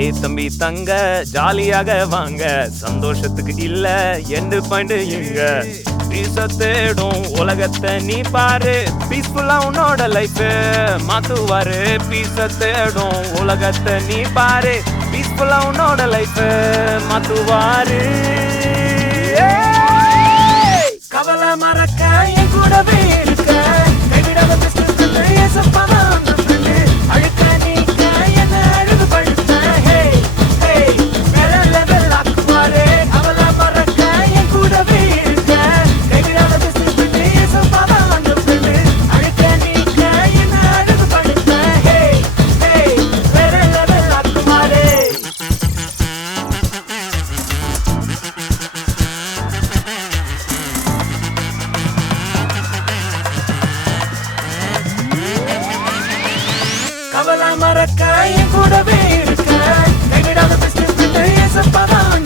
ஏய் தம்பி தங்க ஜாலியாக வாங்க, சந்தோஷத்துக்கு இல்ல எண்டு பாயிண்ட் எங்க. பீச தேடும் உலகத்தை நீ பாரு, பீஸ்ஃபுல்லா உன்னோட லைஃப் மாத்துவாரு. பீச தேடும் உலகத்தை நீ பாரு, பீஸ்ஃபுல்லா உன்னோட லைஃப் மாத்துவாரு. கவலை மறக்க என் கூடவே இருக்க, கைவிடாத பிஸ்னஸ் ஏசப்பாதான் அந்த friend. அழுக்க நீக்க என்ன அழுது பழுத்த, ஹே ஹே வேற லெவல் ஆக்குவாரு. கவலை மறக்க என் கூடவே இருக்க, கைவிடாத பிஸ்னஸ் ஏசப்பாதான் அந்த friend. அழுக்க நீக்க என்ன அழுது பழுத்த, ஹே ஹே வேற லெவல் ஆக்குவாரு. கவலை மறக்க என் கூடவே இருக்க, கைவிடாத பிஸ்னஸ் ஏசப்பாதான்